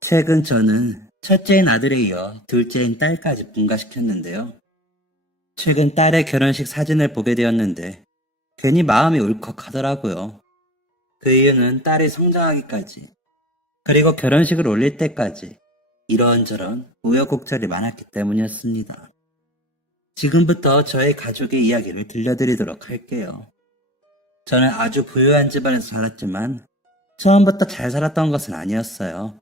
최근 저는 첫째인 아들에 이어 둘째인 딸까지 분가시켰는데요. 최근 딸의 결혼식 사진을 보게 되었는데 괜히 마음이 울컥하더라고요. 그 이유는 딸이 성장하기까지, 그리고 결혼식을 올릴 때까지 이런저런 우여곡절이 많았기 때문이었습니다. 지금부터 저의 가족의 이야기를 들려드리도록 할게요. 저는 아주 부유한 집안에서 자랐지만 처음부터 잘 살았던 것은 아니었어요.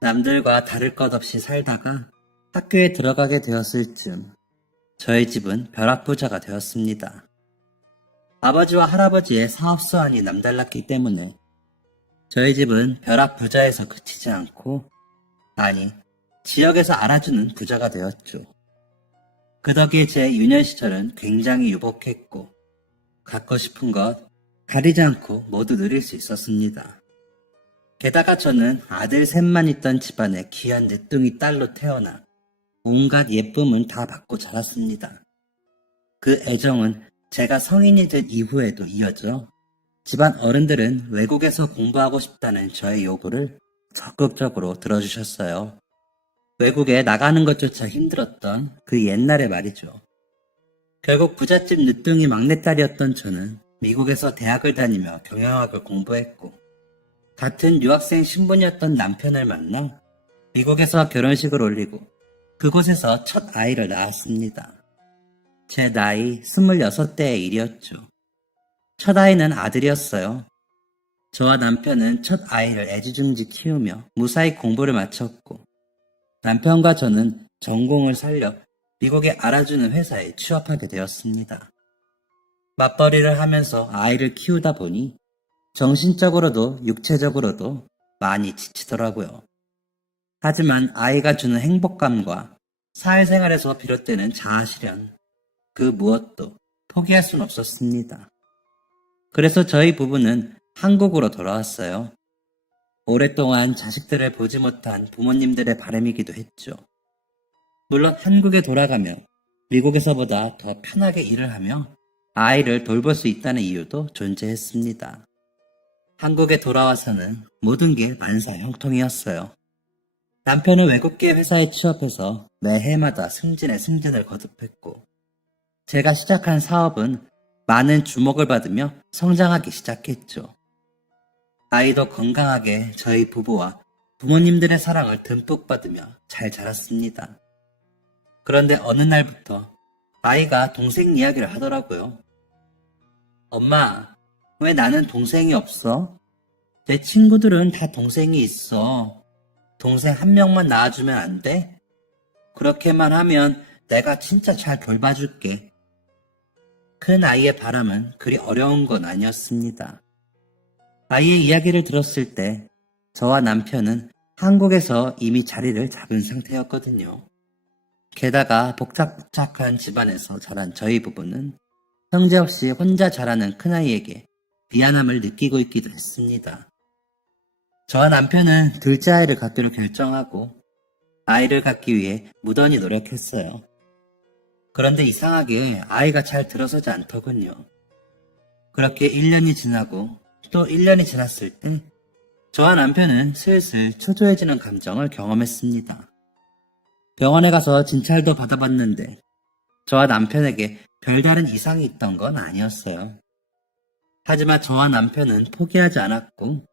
남들과 다를 것 없이 살다가 학교에 들어가게 되었을 즈음 저희 집은 벼락부자가 되었습니다. 아버지와 할아버지의 사업 수완이 남달랐기 때문에 저희 집은 벼락부자에서 그치지 않고, 아니, 지역에서 알아주는 부자가 되었죠. 그 덕에 제 유년 시절은 굉장히 유복했고 갖고 싶은 것 가리지 않고 모두 누릴 수 있었습니다. 게다가 저는 아들 셋만 있던 집안의 귀한 늦둥이 딸로 태어나 온갖 예쁨은 다 받고 자랐습니다. 그 애정은 제가 성인이 된 이후에도 이어져 집안 어른들은 외국에서 공부하고 싶다는 저의 요구를 적극적으로 들어주셨어요. 외국에 나가는 것조차 힘들었던 그 옛날의 말이죠. 결국 부잣집 늦둥이 막내딸이었던 저는 미국에서 대학을 다니며 경영학을 공부했고, 같은 유학생 신분이었던 남편을 만나 미국에서 결혼식을 올리고 그곳에서 첫 아이를 낳았습니다. 제 나이 26대의 일이었죠. 첫 아이는 아들이었어요. 저와 남편은 첫 아이를 애지중지 키우며 무사히 공부를 마쳤고, 남편과 저는 전공을 살려 미국에 알아주는 회사에 취업하게 되었습니다. 맞벌이를 하면서 아이를 키우다 보니 정신적으로도 육체적으로도 많이 지치더라고요. 하지만 아이가 주는 행복감과 사회생활에서 비롯되는 자아실현, 그 무엇도 포기할 순 없었습니다. 그래서 저희 부부는 한국으로 돌아왔어요. 오랫동안 자식들을 보지 못한 부모님들의 바람이기도 했죠. 물론 한국에 돌아가며 미국에서보다 더 편하게 일을 하며 아이를 돌볼 수 있다는 이유도 존재했습니다. 한국에 돌아와서는 모든 게 만사형통이었어요. 남편은 외국계 회사에 취업해서 매해마다 승진에 승진을 거듭했고, 제가 시작한 사업은 많은 주목을 받으며 성장하기 시작했죠. 아이도 건강하게 저희 부부와 부모님들의 사랑을 듬뿍 받으며 잘 자랐습니다. 그런데 어느 날부터 아이가 동생 이야기를 하더라고요. 엄마, 왜 나는 동생이 없어? 내 친구들은 다 동생이 있어. 동생 한 명만 낳아주면 안 돼? 그렇게만 하면 내가 진짜 잘 돌봐줄게. 큰 아이의 바람은 그리 어려운 건 아니었습니다. 아이의 이야기를 들었을 때 저와 남편은 한국에서 이미 자리를 잡은 상태였거든요. 게다가 복작복작한 집안에서 자란 저희 부부는 형제 없이 혼자 자라는 큰아이에게 미안함을 느끼고 있기도 했습니다. 저와 남편은 둘째 아이를 갖기로 결정하고 아이를 갖기 위해 무던히 노력했어요. 그런데 이상하게 아이가 잘 들어서지 않더군요. 그렇게 1년이 지나고 또 1년이 지났을 때 저와 남편은 슬슬 초조해지는 감정을 경험했습니다. 병원에 가서 진찰도 받아봤는데 저와 남편에게 별다른 이상이 있던 건 아니었어요. 하지만 저와 남편은 포기하지 않았고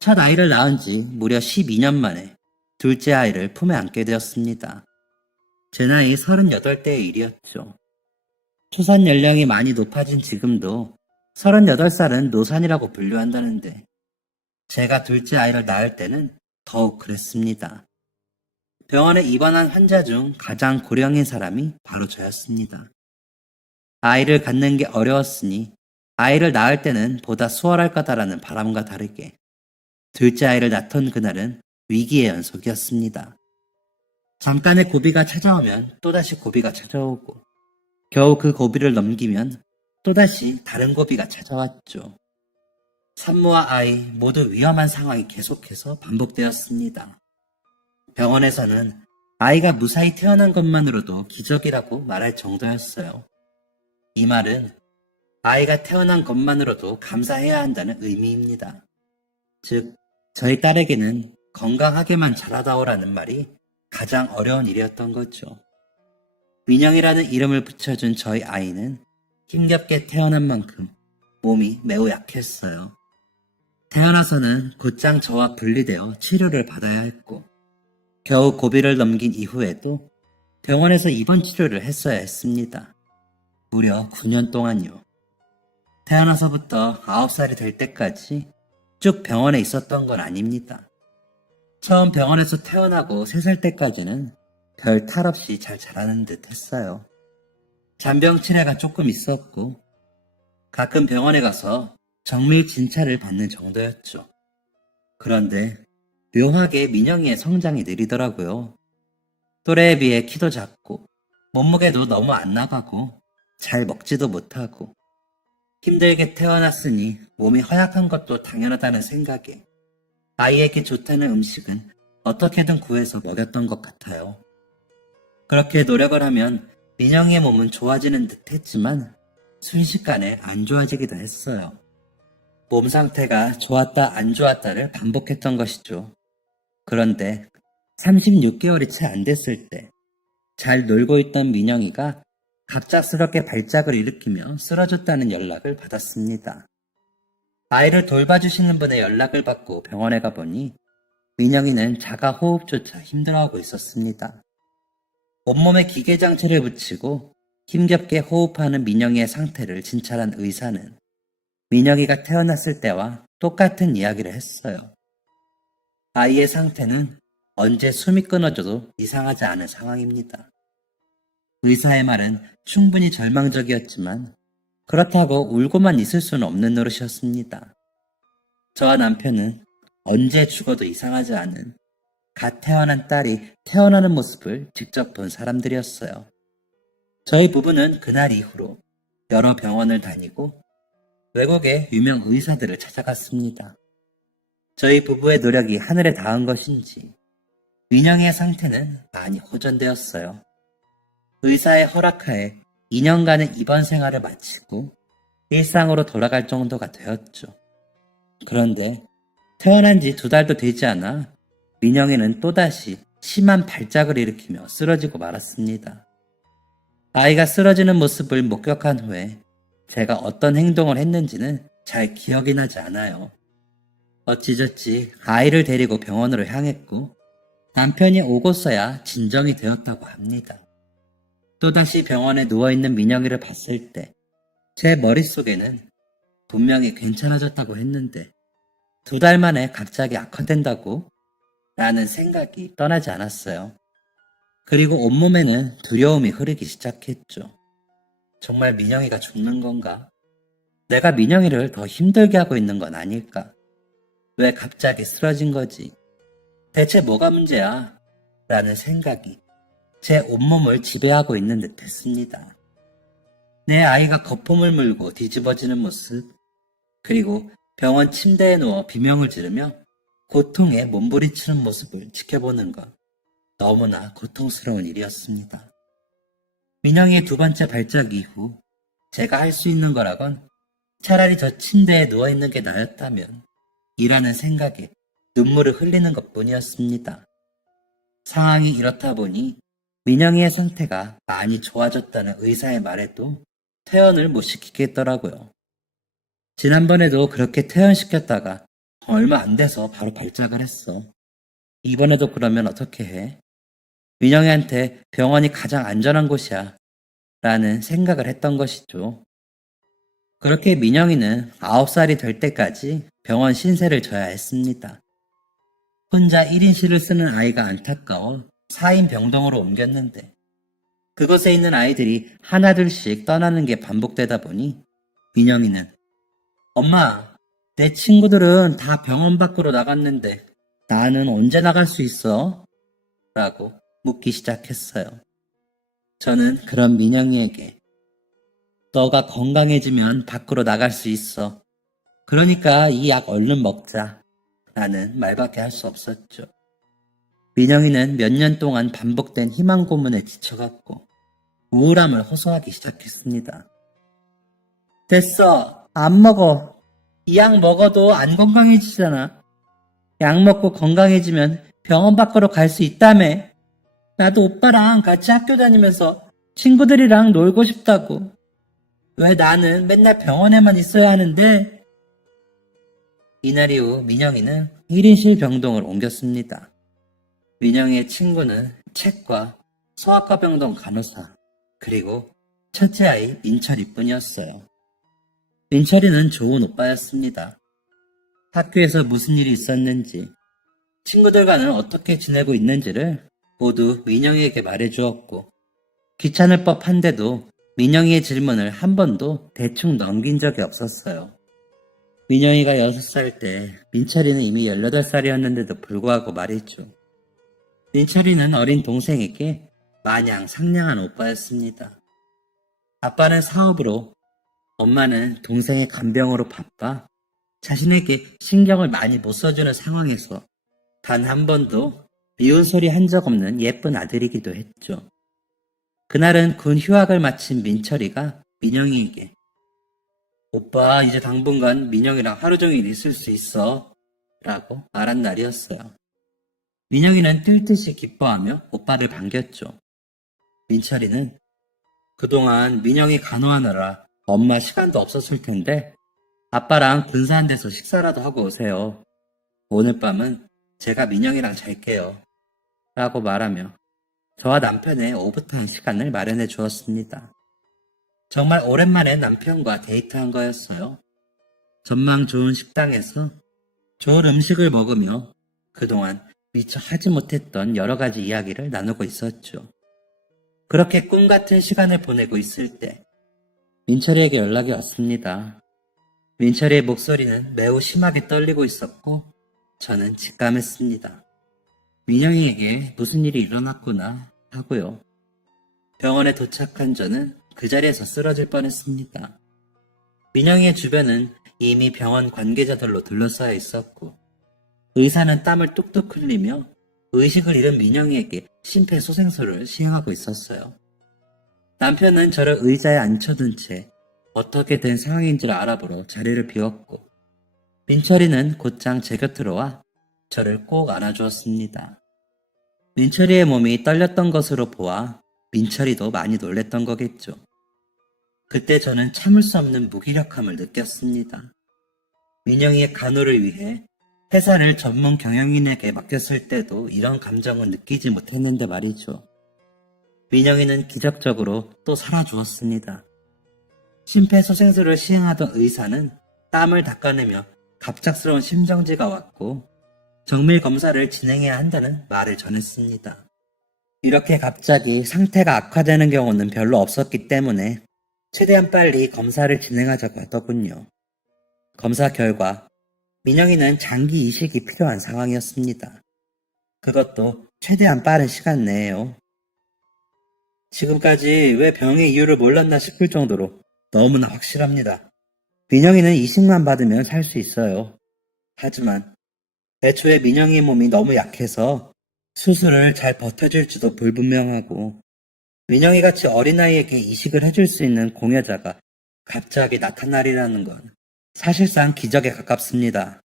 첫 아이를 낳은 지 무려 12년 만에 둘째 아이를 품에 안게 되었습니다. 제 나이 38대의 일이었죠.出산 연령이 많이 높아진 지금도 38살은 노산이라고 분류한다는데 제가 둘째 아이를 낳을 때는 더욱 그랬습니다. 병원에 입원한 환자 중 가장 고령인 사람이 바로 저였습니다. 아이를 갖는 게 어려웠으니 아이를 낳을 때는 보다 수월할 거다라는 바람과 다르게 둘째 아이를 낳던 그날은 위기의 연속이었습니다. 잠깐의 고비가 찾아오면 또다시 고비가 찾아오고 겨우 그 고비를 넘기면 또다시 다른 고비가 찾아왔죠. 산모와 아이 모두 위험한 상황이 계속해서 반복되었습니다. 병원에서는 아이가 무사히 태어난 것만으로도 기적이라고 말할 정도였어요. 이 말은 아이가 태어난 것만으로도 감사해야 한다는 의미입니다. 즉, 저희 딸에게는 건강하게만 자라다오라는 말이 가장 어려운 일이었던 거죠. 민영이라는 이름을 붙여준 저희 아이는 힘겹게 태어난 만큼 몸이 매우 약했어요. 태어나서는 곧장 저와 분리되어 치료를 받아야 했고, 겨우 고비를 넘긴 이후에도 병원에서 입원 치료를 했어야 했습니다. 무려 9년 동안요. 태어나서부터 9살이 될 때까지 쭉 병원에 있었던 건 아닙니다. 처음 병원에서 태어나고 3살 때까지는 별 탈 없이 잘 자라는 듯 했어요. 잔병 치레가 조금 있었고, 가끔 병원에 가서 정밀 진찰을 받는 정도였죠. 그런데 묘하게 민영이의 성장이 느리더라고요. 또래에 비해 키도 작고 몸무게도 너무 안 나가고 잘 먹지도 못하고 힘들게 태어났으니 몸이 허약한 것도 당연하다는 생각에 아이에게 좋다는 음식은 어떻게든 구해서 먹였던 것 같아요. 그렇게 노력을 하면 민영이의 몸은 좋아지는 듯 했지만 순식간에 안 좋아지기도 했어요. 몸 상태가 좋았다 안 좋았다를 반복했던 것이죠. 그런데 36개월이 채 안 됐을 때 잘 놀고 있던 민영이가 갑작스럽게 발작을 일으키며 쓰러졌다는 연락을 받았습니다. 아이를 돌봐주시는 분의 연락을 받고 병원에 가보니 민영이는 자가 호흡조차 힘들어하고 있었습니다. 온몸에 기계장치를 붙이고 힘겹게 호흡하는 민영이의 상태를 진찰한 의사는 민영이가 태어났을 때와 똑같은 이야기를 했어요. 아이의 상태는 언제 숨이 끊어져도 이상하지 않은 상황입니다. 의사의 말은 충분히 절망적이었지만 그렇다고 울고만 있을 수는 없는 노릇이었습니다. 저와 남편은 언제 죽어도 이상하지 않은 갓 태어난 딸이 태어나는 모습을 직접 본 사람들이었어요. 저희 부부는 그날 이후로 여러 병원을 다니고 외국의 유명 의사들을 찾아갔습니다. 저희 부부의 노력이 하늘에 닿은 것인지 민영이의 상태는 많이 호전되었어요. 의사의 허락하에 2년간의 입원 생활을 마치고 일상으로 돌아갈 정도가 되었죠. 그런데 태어난 지 2달도 되지 않아 민영이는 또다시 심한 발작을 일으키며 쓰러지고 말았습니다. 아이가 쓰러지는 모습을 목격한 후에 제가 어떤 행동을 했는지는 잘 기억이 나지 않아요. 어찌저찌 아이를 데리고 병원으로 향했고 남편이 오고서야 진정이 되었다고 합니다. 또다시 병원에 누워있는 민영이를 봤을 때 제 머릿속에는 분명히 괜찮아졌다고 했는데 2달 만에 갑자기 악화된다고? 라는 생각이 떠나지 않았어요. 그리고 온몸에는 두려움이 흐르기 시작했죠. 정말 민영이가 죽는 건가? 내가 민영이를 더 힘들게 하고 있는 건 아닐까? 왜 갑자기 쓰러진 거지? 대체 뭐가 문제야? 라는 생각이 제 온몸을 지배하고 있는 듯 했습니다. 내 아이가 거품을 물고 뒤집어지는 모습, 그리고 병원 침대에 누워 비명을 지르며 고통에 몸부리치는 모습을 지켜보는 것, 너무나 고통스러운 일이었습니다. 민영이의 2번째 발작 이후 제가 할 수 있는 거라곤 차라리 저 침대에 누워있는 게 나였다면 이라는 생각에 눈물을 흘리는 것뿐이었습니다. 상황이 이렇다 보니 민영이의 상태가 많이 좋아졌다는 의사의 말에도 퇴원을 못 시키겠더라고요. 지난번에도 그렇게 퇴원시켰다가 얼마 안 돼서 바로 발작을 했어. 이번에도 그러면 어떻게 해? 민영이한테 병원이 가장 안전한 곳이야 라는 생각을 했던 것이죠. 그렇게 민영이는 9살이 될 때까지 병원 신세를 져야 했습니다. 혼자 1인실을 쓰는 아이가 안타까워 4인 병동으로 옮겼는데 그곳에 있는 아이들이 하나둘씩 떠나는 게 반복되다 보니 민영이는 엄마, 내 친구들은 다 병원 밖으로 나갔는데 나는 언제 나갈 수 있어? 라고 묻기 시작했어요. 저는 그런 민영이에게 너가 건강해지면 밖으로 나갈 수 있어. 그러니까 이 약 얼른 먹자. 라는 말밖에 할 수 없었죠. 민영이는 몇 년 동안 반복된 희망 고문에 지쳐갔고 우울함을 호소하기 시작했습니다. 됐어. 안 먹어. 이 약 먹어도 안 건강해지잖아. 약 먹고 건강해지면 병원 밖으로 갈 수 있다며. 나도 오빠랑 같이 학교 다니면서 친구들이랑 놀고 싶다고. 왜 나는 맨날 병원에만 있어야 하는데? 이날 이후 민영이는 1인실 병동을 옮겼습니다. 민영이의 친구는 책과 소아과 병동 간호사, 그리고 첫째 아이 민철이뿐이었어요. 민철이는 좋은 오빠였습니다. 학교에서 무슨 일이 있었는지, 친구들과는 어떻게 지내고 있는지를 모두 민영이에게 말해주었고, 귀찮을 법한데도 민영이의 질문을 한 번도 대충 넘긴 적이 없었어요. 민영이가 6살 때 민철이는 이미 18살이었는데도 불구하고 말이죠. 민철이는 어린 동생에게 마냥 상냥한 오빠였습니다. 아빠는 사업으로, 엄마는 동생의 간병으로 바빠 자신에게 신경을 많이 못 써주는 상황에서 단 한 번도 미운 소리 한 적 없는 예쁜 아들이기도 했죠. 그날은 군 휴학을 마친 민철이가 민영이에게 오빠 이제 당분간 민영이랑 하루 종일 있을 수 있어 라고 말한 날이었어요. 민영이는 뛸 듯이 기뻐하며 오빠를 반겼죠. 민철이는 그동안 민영이 간호하느라 엄마 시간도 없었을 텐데 아빠랑 근사한 데서 식사라도 하고 오세요. 오늘 밤은 제가 민영이랑 잘게요 라고 말하며 저와 남편의 오붓한 시간을 마련해 주었습니다. 정말 오랜만에 남편과 데이트한 거였어요. 전망 좋은 식당에서 좋은 음식을 먹으며 그동안 미처 하지 못했던 여러 가지 이야기를 나누고 있었죠. 그렇게 꿈 같은 시간을 보내고 있을 때 민철이에게 연락이 왔습니다. 민철이의 목소리는 매우 심하게 떨리고 있었고 저는 직감했습니다. 민영이에게 무슨 일이 일어났구나 하고요. 병원에 도착한 저는 그 자리에서 쓰러질 뻔했습니다. 민영이의 주변은 이미 병원 관계자들로 둘러싸여 있었고 의사는 땀을 뚝뚝 흘리며 의식을 잃은 민영이에게 심폐소생술을 시행하고 있었어요. 남편은 저를 의자에 앉혀둔 채 어떻게 된 상황인지를 알아보러 자리를 비웠고 민철이는 곧장 제 곁으로 와 저를 꼭 안아주었습니다. 민철이의 몸이 떨렸던 것으로 보아 민철이도 많이 놀랬던 거겠죠. 그때 저는 참을 수 없는 무기력함을 느꼈습니다. 민영이의 간호를 위해 회사를 전문 경영인에게 맡겼을 때도 이런 감정은 느끼지 못했는데 말이죠. 민영이는 기적적으로 또 살아주었습니다. 심폐소생술을 시행하던 의사는 땀을 닦아내며 갑작스러운 심정지가 왔고 정밀 검사를 진행해야 한다는 말을 전했습니다. 이렇게 갑자기 상태가 악화되는 경우는 별로 없었기 때문에 최대한 빨리 검사를 진행하자고 하더군요. 검사 결과 민영이는 장기 이식이 필요한 상황이었습니다. 그것도 최대한 빠른 시간 내에요. 지금까지 왜 병의 이유를 몰랐나 싶을 정도로 너무나 확실합니다. 민영이는 이식만 받으면 살 수 있어요. 하지만 애초에 민영이의 몸이 너무 약해서 수술을 잘 버텨줄지도 불분명하고 민영이같이 어린아이에게 이식을 해줄 수 있는 공여자가 갑자기 나타나리라는 건 사실상 기적에 가깝습니다.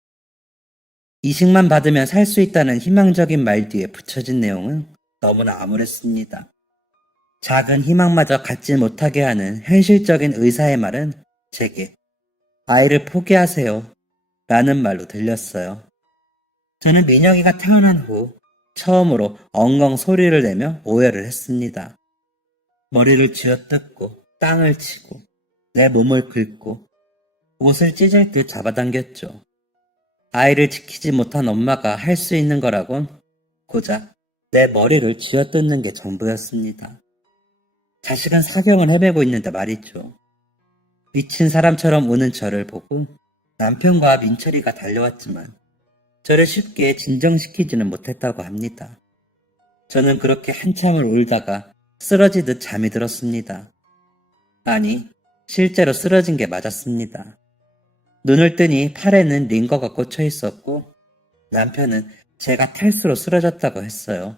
이식만 받으면 살 수 있다는 희망적인 말 뒤에 붙여진 내용은 너무나 암울했습니다. 작은 희망마저 갖지 못하게 하는 현실적인 의사의 말은 제게 아이를 포기하세요 라는 말로 들렸어요. 저는 민영이가 태어난 후 처음으로 엉엉 소리를 내며 오열을 했습니다. 머리를 쥐어뜯고 땅을 치고 내 몸을 긁고 옷을 찢을 듯 잡아당겼죠. 아이를 지키지 못한 엄마가 할 수 있는 거라곤 고작 내 머리를 쥐어뜯는 게 전부였습니다. 자식은 사경을 헤매고 있는데 말이죠. 미친 사람처럼 우는 저를 보고 남편과 민철이가 달려왔지만 저를 쉽게 진정시키지는 못했다고 합니다. 저는 그렇게 한참을 울다가 쓰러지듯 잠이 들었습니다. 아니, 실제로 쓰러진 게 맞았습니다. 눈을 뜨니 팔에는 링거가 꽂혀 있었고 남편은 제가 탈수로 쓰러졌다고 했어요.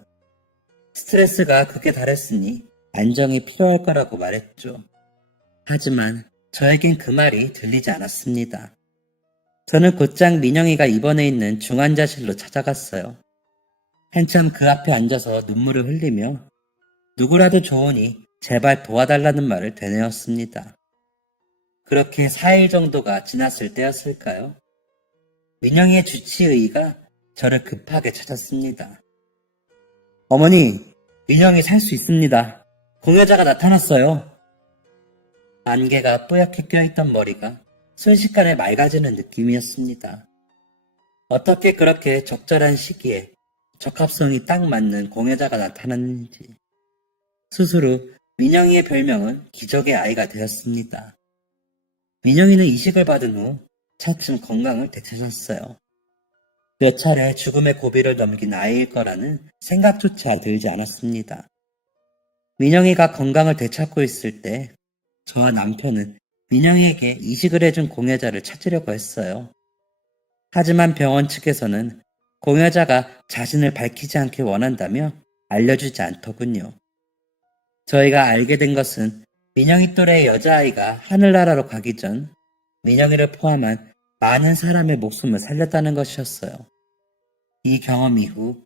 스트레스가 극에 달했으니 안정이 필요할 거라고 말했죠. 하지만 저에겐 그 말이 들리지 않았습니다. 저는 곧장 민영이가 입원해 있는 중환자실로 찾아갔어요. 한참 그 앞에 앉아서 눈물을 흘리며 누구라도 좋으니 제발 도와달라는 말을 되뇌었습니다. 그렇게 4일 정도가 지났을 때였을까요? 민영이의 주치의가 저를 급하게 찾았습니다. 어머니, 민영이 살 수 있습니다. 공여자가 나타났어요. 안개가 뿌옇게 껴있던 머리가 순식간에 맑아지는 느낌이었습니다. 어떻게 그렇게 적절한 시기에 적합성이 딱 맞는 공여자가 나타났는지. 스스로 민영이의 별명은 기적의 아이가 되었습니다. 민영이는 이식을 받은 후 차츰 건강을 되찾았어요. 몇 차례 죽음의 고비를 넘긴 아이일 거라는 생각조차 들지 않았습니다. 민영이가 건강을 되찾고 있을 때 저와 남편은 민영이에게 이식을 해준 공여자를 찾으려고 했어요. 하지만 병원 측에서는 공여자가 자신을 밝히지 않길 원한다며 알려주지 않더군요. 저희가 알게 된 것은 민영이 또래의 여자아이가 하늘나라로 가기 전 민영이를 포함한 많은 사람의 목숨을 살렸다는 것이었어요. 이 경험 이후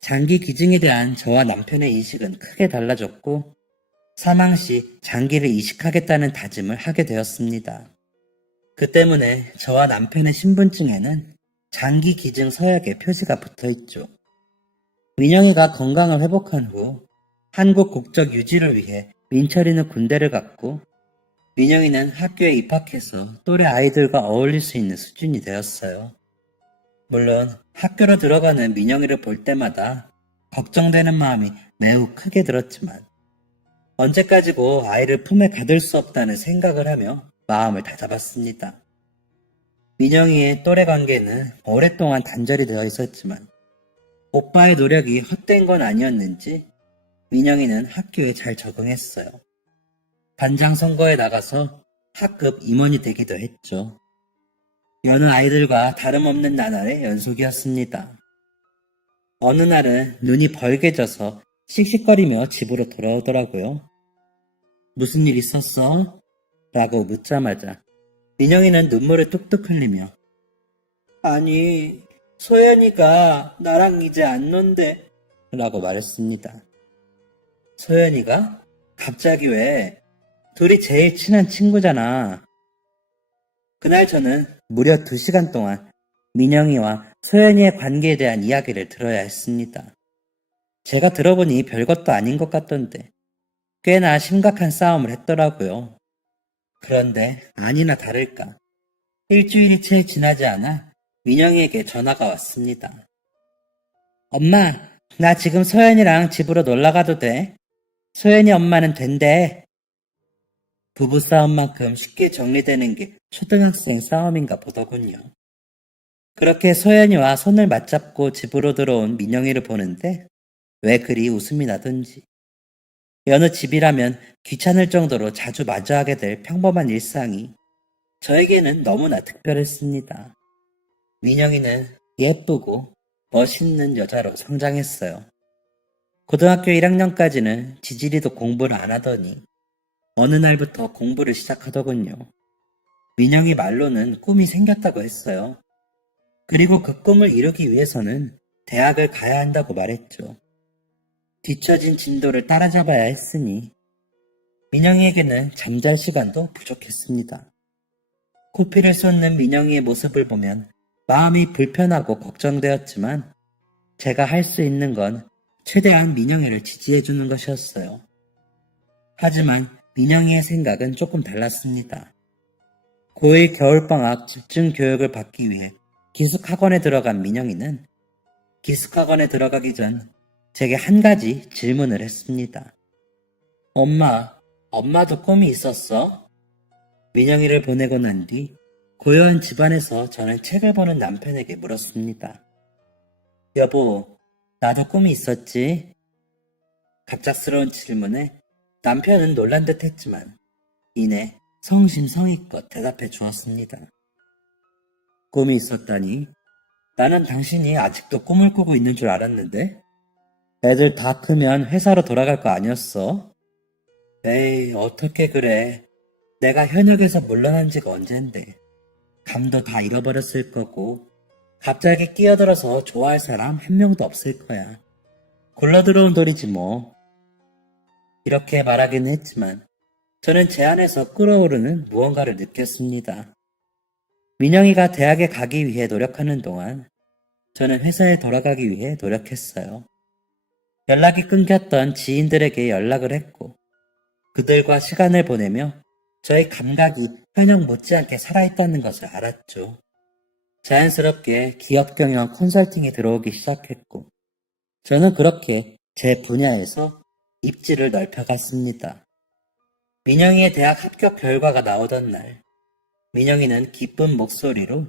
장기 기증에 대한 저와 남편의 인식은 크게 달라졌고 사망 시 장기를 이식하겠다는 다짐을 하게 되었습니다. 그 때문에 저와 남편의 신분증에는 장기 기증 서약의 표시가 붙어있죠. 민영이가 건강을 회복한 후 한국 국적 유지를 위해 민철이는 군대를 갔고 민영이는 학교에 입학해서 또래 아이들과 어울릴 수 있는 수준이 되었어요. 물론 학교로 들어가는 민영이를 볼 때마다 걱정되는 마음이 매우 크게 들었지만 언제까지고 아이를 품에 가둘 수 없다는 생각을 하며 마음을 다잡았습니다. 민영이의 또래 관계는 오랫동안 단절이 되어 있었지만 오빠의 노력이 헛된 건 아니었는지 민영이는 학교에 잘 적응했어요. 반장 선거에 나가서 학급 임원이 되기도 했죠. 여느 아이들과 다름없는 나날의 연속이었습니다. 어느 날은 눈이 벌게져서 씩씩거리며 집으로 돌아오더라고요. 무슨 일 있었어? 라고 묻자마자 민영이는 눈물을 뚝뚝 흘리며 아니, 소연이가 나랑 이제 안 논대 라고 말했습니다. 소연이가? 갑자기 왜? 둘이 제일 친한 친구잖아. 그날 저는 무려 2시간 동안 민영이와 소연이의 관계에 대한 이야기를 들어야 했습니다. 제가 들어보니 별것도 아닌 것 같던데 꽤나 심각한 싸움을 했더라고요. 그런데 아니나 다를까 일주일이 채 지나지 않아 민영이에게 전화가 왔습니다. 엄마, 나 지금 소연이랑 집으로 놀러 가도 돼? 소연이 엄마는 된대. 부부싸움만큼 쉽게 정리되는 게 초등학생 싸움인가 보더군요. 그렇게 소연이와 손을 맞잡고 집으로 들어온 민영이를 보는데 왜 그리 웃음이 나던지. 여느 집이라면 귀찮을 정도로 자주 마주하게 될 평범한 일상이 저에게는 너무나 특별했습니다. 민영이는 예쁘고 멋있는 여자로 성장했어요. 고등학교 1학년까지는 지지리도 공부를 안 하더니 어느 날부터 공부를 시작하더군요. 민영이 말로는 꿈이 생겼다고 했어요. 그리고 그 꿈을 이루기 위해서는 대학을 가야 한다고 말했죠. 뒤처진 진도를 따라잡아야 했으니 민영이에게는 잠잘 시간도 부족했습니다. 코피를 쏟는 민영이의 모습을 보면 마음이 불편하고 걱정되었지만 제가 할 수 있는 건 최대한 민영이를 지지해주는 것이었어요. 하지만 민영이의 생각은 조금 달랐습니다. 고1 겨울방학 집중 교육을 받기 위해 기숙학원에 들어간 민영이는 기숙학원에 들어가기 전 제게 한 가지 질문을 했습니다. 엄마도 꿈이 있었어? 민영이를 보내고 난 뒤 고요한 집안에서 저는 책을 보는 남편에게 물었습니다. 여보, 나도 꿈이 있었지? 갑작스러운 질문에 남편은 놀란 듯 했지만 이내 성심성의껏 대답해 주었습니다. 꿈이 있었다니? 나는 당신이 아직도 꿈을 꾸고 있는 줄 알았는데? 애들 다 크면 회사로 돌아갈 거 아니었어? 에이, 어떻게 그래. 내가 현역에서 물러난 지가 언젠데. 감도 다 잃어버렸을 거고, 갑자기 끼어들어서 좋아할 사람 한 명도 없을 거야. 굴러들어온 돌이지 뭐. 이렇게 말하기는 했지만 저는 제 안에서 끓어오르는 무언가를 느꼈습니다. 민영이가 대학에 가기 위해 노력하는 동안 저는 회사에 돌아가기 위해 노력했어요. 연락이 끊겼던 지인들에게 연락을 했고 그들과 시간을 보내며 저의 감각이 현역 못지않게 살아있다는 것을 알았죠. 자연스럽게 기업 경영 컨설팅이 들어오기 시작했고 저는 그렇게 제 분야에서 입지를 넓혀갔습니다. 민영이의 대학 합격 결과가 나오던 날, 민영이는 기쁜 목소리로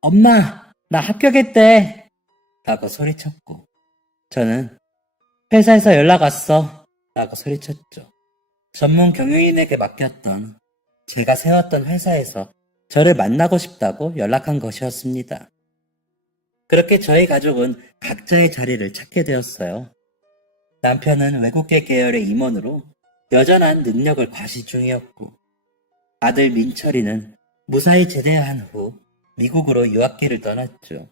엄마, 나 합격했대! 라고 소리쳤고 저는 회사에서 연락 왔어! 라고 소리쳤죠. 전문 경영인에게 맡겼던 제가 세웠던 회사에서 저를 만나고 싶다고 연락한 것이었습니다. 그렇게 저희 가족은 각자의 자리를 찾게 되었어요. 남편은 외국계 계열의 임원으로 여전한 능력을 과시 중이었고 아들 민철이는 무사히 제대한 후 미국으로 유학기를 떠났죠.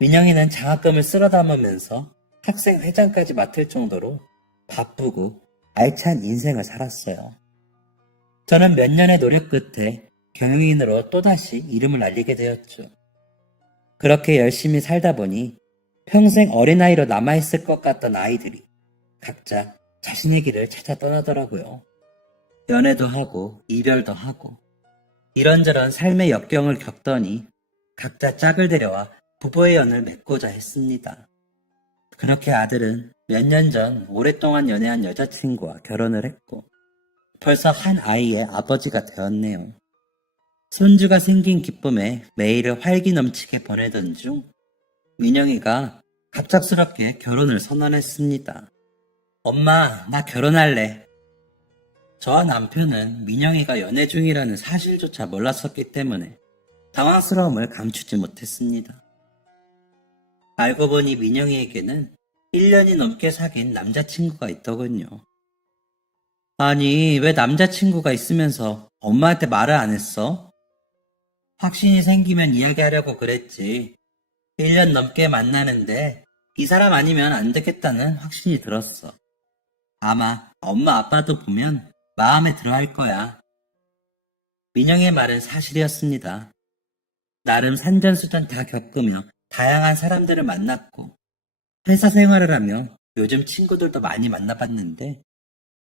민영이는 장학금을 쓸어 담으면서 학생 회장까지 맡을 정도로 바쁘고 알찬 인생을 살았어요. 저는 몇 년의 노력 끝에 경영인으로 또다시 이름을 알리게 되었죠. 그렇게 열심히 살다 보니 평생 어린아이로 남아있을 것 같던 아이들이 각자 자신의 길을 찾아 떠나더라고요. 연애도 하고 이별도 하고 이런저런 삶의 역경을 겪더니 각자 짝을 데려와 부부의 연을 맺고자 했습니다. 그렇게 아들은 몇 년 전 오랫동안 연애한 여자친구와 결혼을 했고 벌써 한 아이의 아버지가 되었네요. 손주가 생긴 기쁨에 매일을 활기 넘치게 보내던 중 민영이가 갑작스럽게 결혼을 선언했습니다. 엄마, 나 결혼할래. 저와 남편은 민영이가 연애 중이라는 사실조차 몰랐었기 때문에 당황스러움을 감추지 못했습니다. 알고 보니 민영이에게는 1년이 넘게 사귄 남자친구가 있더군요. 아니, 왜 남자친구가 있으면서 엄마한테 말을 안 했어? 확신이 생기면 이야기하려고 그랬지. 1년 넘게 만나는데 이 사람 아니면 안 되겠다는 확신이 들었어. 아마 엄마 아빠도 보면 마음에 들어 할 거야. 민영의 말은 사실이었습니다. 나름 산전수전 다 겪으며 다양한 사람들을 만났고 회사 생활을 하며 요즘 친구들도 많이 만나봤는데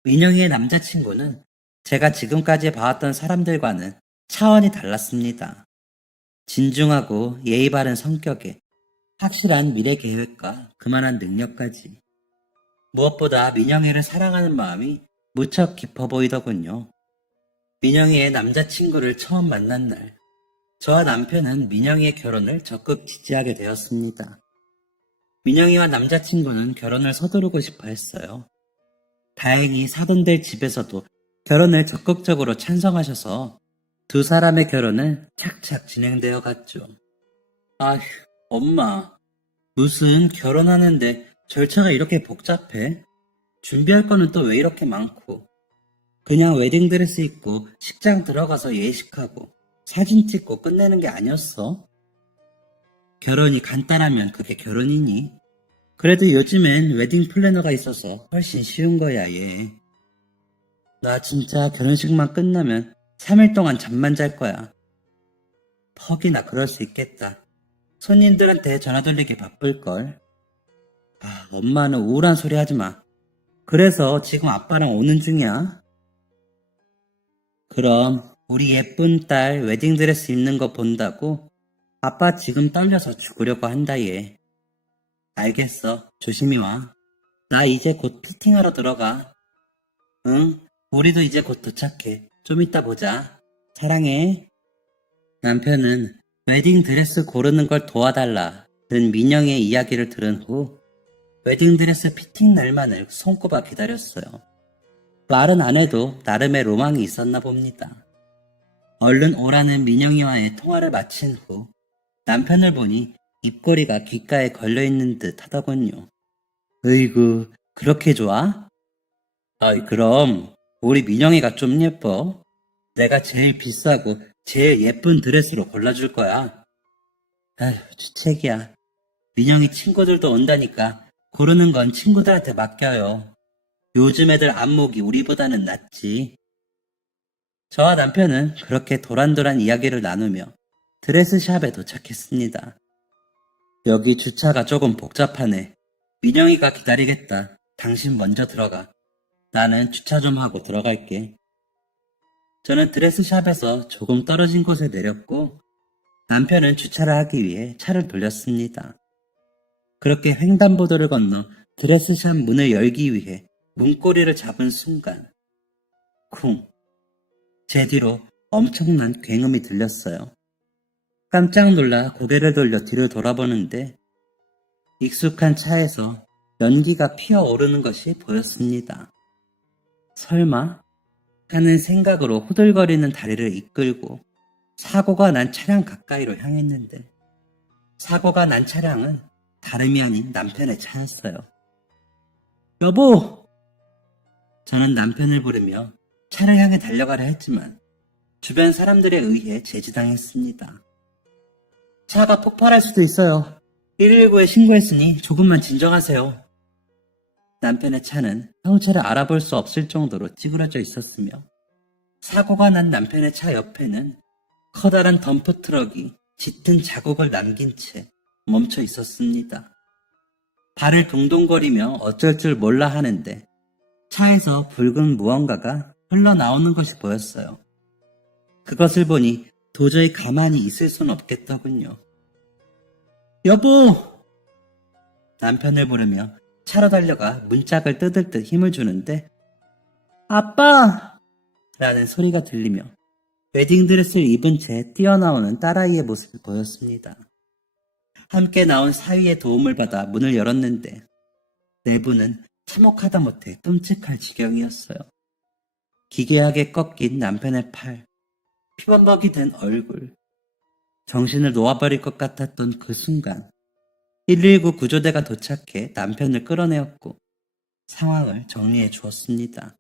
민영이의 남자친구는 제가 지금까지 봐왔던 사람들과는 차원이 달랐습니다. 진중하고 예의 바른 성격에 확실한 미래 계획과 그만한 능력까지. 무엇보다 민영이를 사랑하는 마음이 무척 깊어 보이더군요. 민영이의 남자친구를 처음 만난 날, 저와 남편은 민영이의 결혼을 적극 지지하게 되었습니다. 민영이와 남자친구는 결혼을 서두르고 싶어 했어요. 다행히 사돈들 집에서도 결혼을 적극적으로 찬성하셔서 두 사람의 결혼은 착착 진행되어 갔죠. 아휴, 엄마, 무슨 결혼하는데 절차가 이렇게 복잡해? 준비할 거는 또 왜 이렇게 많고? 그냥 웨딩드레스 입고 식장 들어가서 예식하고 사진 찍고 끝내는 게 아니었어? 결혼이 간단하면 그게 결혼이니? 그래도 요즘엔 웨딩 플래너가 있어서 훨씬 쉬운 거야, 얘. 나 진짜 결혼식만 끝나면 3일 동안 잠만 잘 거야. 퍽이나 그럴 수 있겠다. 손님들한테 전화 돌리기 바쁠걸. 아, 엄마는 우울한 소리 하지 마. 그래서 지금 아빠랑 오는 중이야. 그럼 우리 예쁜 딸 웨딩드레스 입는 거 본다고 아빠 지금 떨려서 죽으려고 한다 얘. 알겠어. 조심히 와. 나 이제 곧 피팅하러 들어가. 응, 우리도 이제 곧 도착해. 좀 이따 보자. 사랑해. 남편은 웨딩드레스 고르는 걸 도와달라는 민영의 이야기를 들은 후 웨딩드레스 피팅 날만을 손꼽아 기다렸어요. 말은 안 해도 나름의 로망이 있었나 봅니다. 얼른 오라는 민영이와의 통화를 마친 후 남편을 보니 입꼬리가 귓가에 걸려있는 듯 하더군요. 으이구, 그렇게 좋아? 아이, 그럼 우리 민영이가 좀 예뻐. 내가 제일 비싸고 제일 예쁜 드레스로 골라줄 거야. 아휴, 주책이야. 민영이 친구들도 온다니까 고르는 건 친구들한테 맡겨요. 요즘 애들 안목이 우리보다는 낫지. 저와 남편은 그렇게 도란도란 이야기를 나누며 드레스샵에 도착했습니다. 여기 주차가 조금 복잡하네. 민영이가 기다리겠다. 당신 먼저 들어가. 나는 주차 좀 하고 들어갈게. 저는 드레스샵에서 조금 떨어진 곳에 내렸고 남편은 주차를 하기 위해 차를 돌렸습니다. 그렇게 횡단보도를 건너 드레스샵 문을 열기 위해 문고리를 잡은 순간 쿵! 제 뒤로 엄청난 굉음이 들렸어요. 깜짝 놀라 고개를 돌려 뒤를 돌아보는데 익숙한 차에서 연기가 피어오르는 것이 보였습니다. 설마? 하는 생각으로 후들거리는 다리를 이끌고 사고가 난 차량 가까이로 향했는데 사고가 난 차량은 다름이 아닌 남편의 차였어요. 여보! 저는 남편을 부르며 차를 향해 달려가려 했지만 주변 사람들에 의해 제지당했습니다. 차가 폭발할 수도 있어요. 119에 신고했으니 조금만 진정하세요. 남편의 차는 형체를 알아볼 수 없을 정도로 찌그러져 있었으며 사고가 난 남편의 차 옆에는 커다란 덤프트럭이 짙은 자국을 남긴 채 멈춰 있었습니다. 발을 동동거리며 어쩔 줄 몰라 하는데 차에서 붉은 무언가가 흘러나오는 것이 보였어요. 그것을 보니 도저히 가만히 있을 순 없겠더군요. 여보! 남편을 부르며 차로 달려가 문짝을 뜯을 듯 힘을 주는데 아빠! 라는 소리가 들리며 웨딩드레스를 입은 채 뛰어나오는 딸아이의 모습이 보였습니다. 함께 나온 사위의 도움을 받아 문을 열었는데 내부는 참혹하다 못해 끔찍할 지경이었어요. 기괴하게 꺾인 남편의 팔, 피범벅이 된 얼굴, 정신을 놓아버릴 것 같았던 그 순간 119 구조대가 도착해 남편을 끌어내었고 상황을 정리해 주었습니다.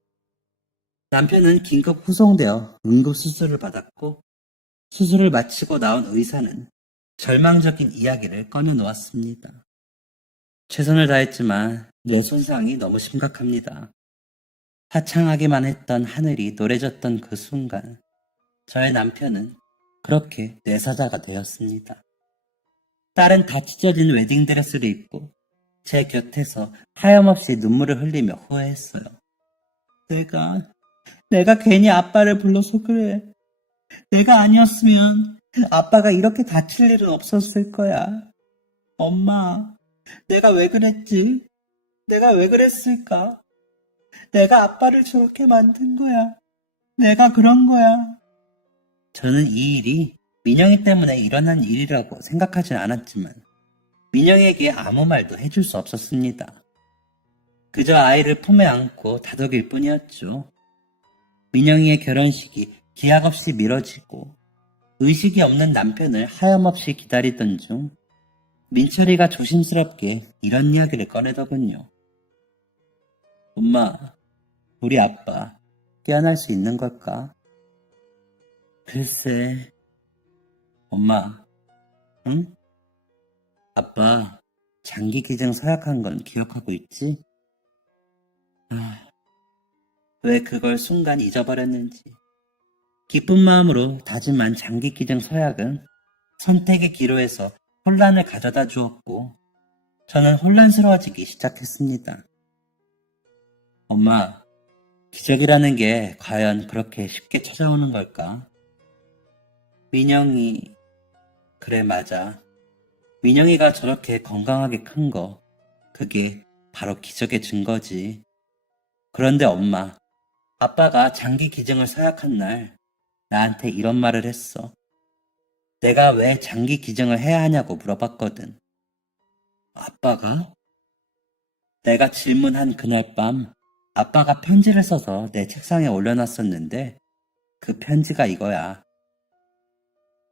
남편은 긴급 후송되어 응급수술을 받았고 수술을 마치고 나온 의사는 절망적인 이야기를 꺼내놓았습니다. 최선을 다했지만 뇌 손상이 너무 심각합니다. 화창하기만 했던 하늘이 노래졌던 그 순간 저의 남편은 그렇게 뇌사자가 되었습니다. 딸은 다 찢어진 웨딩드레스를 입고 제 곁에서 하염없이 눈물을 흘리며 후회했어요. 내가 괜히 아빠를 불러서 그래. 내가 아니었으면 아빠가 이렇게 다칠 일은 없었을 거야. 엄마, 내가 왜 그랬지? 내가 왜 그랬을까? 내가 아빠를 저렇게 만든 거야. 내가 그런 거야. 저는 이 일이 민영이 때문에 일어난 일이라고 생각하진 않았지만 민영에게 아무 말도 해줄 수 없었습니다. 그저 아이를 품에 안고 다독일 뿐이었죠. 민영이의 결혼식이 기약 없이 미뤄지고 의식이 없는 남편을 하염없이 기다리던 중 민철이가 조심스럽게 이런 이야기를 꺼내더군요. 엄마, 우리 아빠 깨어날 수 있는 걸까? 글쎄, 엄마, 응? 아빠 장기 기증 서약한 건 기억하고 있지? 왜 그걸 순간 잊어버렸는지. 기쁜 마음으로 다짐한 장기 기증 서약은 선택의 기로에서 혼란을 가져다 주었고 저는 혼란스러워지기 시작했습니다. 엄마, 기적이라는 게 과연 그렇게 쉽게 찾아오는 걸까? 민영이, 그래 맞아. 민영이가 저렇게 건강하게 큰 거, 그게 바로 기적의 증거지. 그런데 엄마, 아빠가 장기 기증을 서약한 날 나한테 이런 말을 했어. 내가 왜 장기 기증을 해야 하냐고 물어봤거든. 아빠가? 내가 질문한 그날 밤 아빠가 편지를 써서 내 책상에 올려놨었는데 그 편지가 이거야.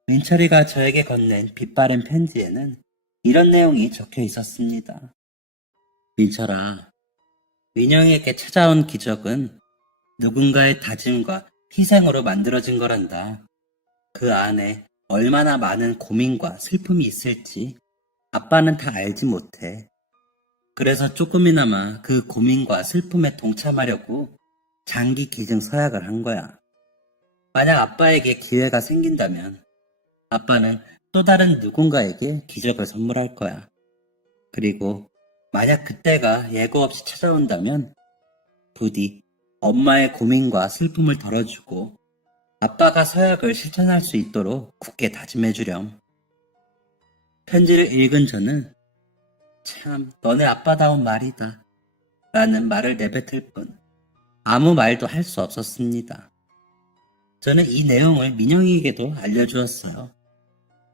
민철이가 저에게 건넨 빛바랜 편지에는 이런 내용이 적혀 있었습니다. 민철아, 민영에게 찾아온 기적은 누군가의 다짐과 희생으로 만들어진 거란다. 그 안에 얼마나 많은 고민과 슬픔이 있을지 아빠는 다 알지 못해. 그래서 조금이나마 그 고민과 슬픔에 동참하려고 장기 기증 서약을 한 거야. 만약 아빠에게 기회가 생긴다면 아빠는 또 다른 누군가에게 기적을 선물할 거야. 그리고 만약 그때가 예고 없이 찾아온다면 부디 엄마의 고민과 슬픔을 덜어주고 아빠가 서약을 실천할 수 있도록 굳게 다짐해주렴. 편지를 읽은 저는 참 너네 아빠다운 말이다 라는 말을 내뱉을 뿐 아무 말도 할 수 없었습니다. 저는 이 내용을 민영이에게도 알려주었어요.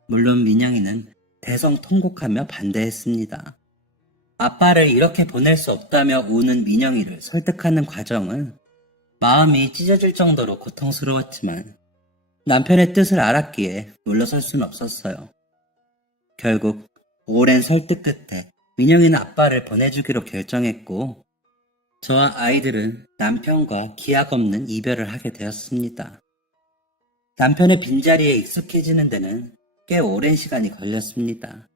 물론 민영이는 대성통곡하며 반대했습니다. 아빠를 이렇게 보낼 수 없다며 우는 민영이를 설득하는 과정은 마음이 찢어질 정도로 고통스러웠지만 남편의 뜻을 알았기에 물러설 수는 없었어요. 결국 오랜 설득 끝에 민영이는 아빠를 보내주기로 결정했고 저와 아이들은 남편과 기약 없는 이별을 하게 되었습니다. 남편의 빈자리에 익숙해지는 데는 꽤 오랜 시간이 걸렸습니다.